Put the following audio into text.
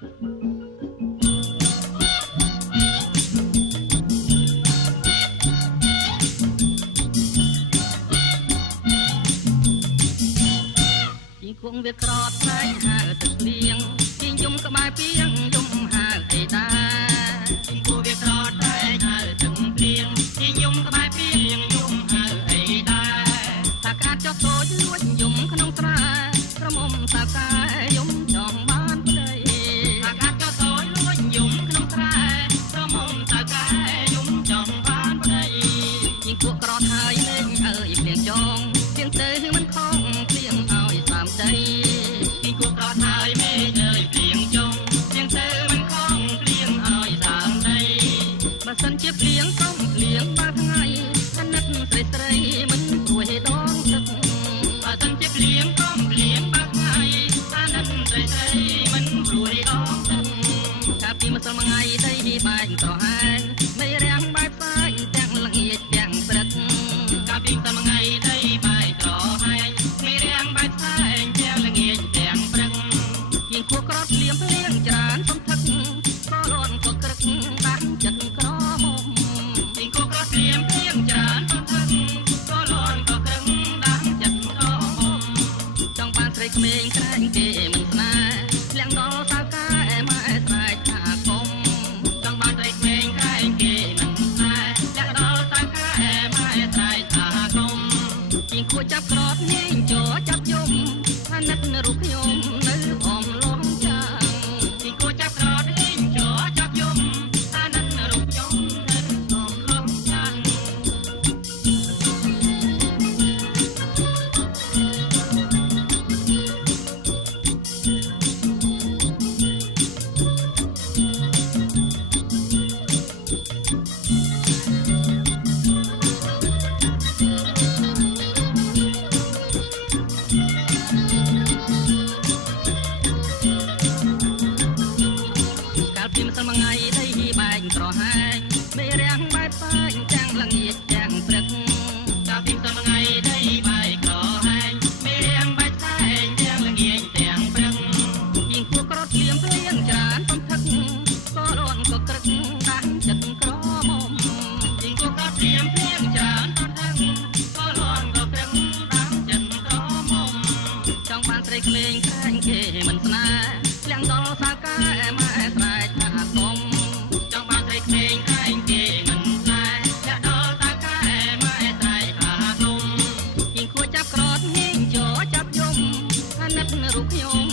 គង់វាក្រត់តែហៅទឹកលៀងពីយំក្បែរពីងយំហៅអីដែរពីគួរវាក្រត់តែហៅទឹកលៀងពីយំក្បែរពីងយំហៅអីដែរថាក្រាតចុះតូចលួចយំក្នុងស្រែក្រមុំតាកាយំចង់បានប្តីថាក្រាតចុះតូចលួចយំក្នុងស្រែក្រមុំតាកាយំចង់បានប្តីពីគួរក្រត់ហើយលេងអើយព្រៀងចងទៀងទៅមិនខំព្រៀងឲ្យតាមដីពីគួរក្រត់ហើយមេអើយព្រៀងចងទៀងទៅមិនខំព្រៀងឲ្យតាមដីបើសិនជាព្រៀងកុំព្រៀងបាត់ថ្ងៃអាណិតស្រីស្រីមិនគួរដងទឹកបើសិនជាព្រៀងកុំព្រៀងបាត់ថ្ងៃអាណិតស្រីស្រីមិនគួរដងទឹកកាលពីម្សិលមួយថ្ងៃដីបែកក្រហាញមេរាំងបែកផ្សាយទាំងល្ងាចទាំងព្រឹកកាលពីម្សិលមួយថ្ងៃដីបែកក្រហាញមេរាំងបែកផ្សាយទាំងល្ងាចទាំងព្រឹកជាងគួរក្រត់លៀមភ្លៀងច្រើនសំថឹកក៏លន់ក៏ក្រឹកដាក់ចិត្តក្រមុំជាងគួរក្រត់លៀមភ្លៀងច្រើនសំថឹកក៏លន់ក៏ក្រឹកដាក់ចិត្តក្រមុំចង់បានស្រីក្មេងក្រែងគេមិនស្នេហ៍លៀងដល់សៅកាអែម៉ែស្រែកថាគុំចង់បានស្រីក្មេងក្រែងគេមិនស្នេហ៍លៀងដល់សៅកាអែម៉ែស្រែកថាគុំជាងគួរចាប់ក្រត់នាងចោចាប់យំអាណិតរូបខ្ញុំនៅអមលំចាងជាងគួរចាប់ក្រត់នាងចោចាប់យំអាណិតរូបខ្ញុំនៅអមលំចាងកាលពីម្សិលមួយថ្ងៃដីបែកក្រហាញមេរាំងបែកផ្សាយទាំងល្ងាចទាំងព្រឹកកាលពីម្សិលមួយថ្ងៃដីបែកក្រហាញមេរាំងបែកផ្សាយទាំងល្ងាចទាំងព្រឹកជាងគួរក្រត់លៀមភ្លៀងច្រើនសំថឹកក៏លន់ក៏ក្រឹកដាក់ចិត្តក្រមុំជាងគួរក្រត់លៀមភ្លៀងច្រើនសំថឹកក៏លន់ក៏ក្រឹកដាក់ចិត្តក្រមុំចង់បានស្រីក្មេងក្រែងគេមិនស្នេហ៍លៀងដល់សៅកាអែម៉ែស្រែកថាគុំចង់បានស្រីក្មេងក្រែងគេមិនស្នេហ៍លៀងដល់សៅកាអែម៉ែស្រែកថាគុំជាងគួរចាប់ក្រត់នាងចោចាប់យំអាណិតរូបខ្ញុំ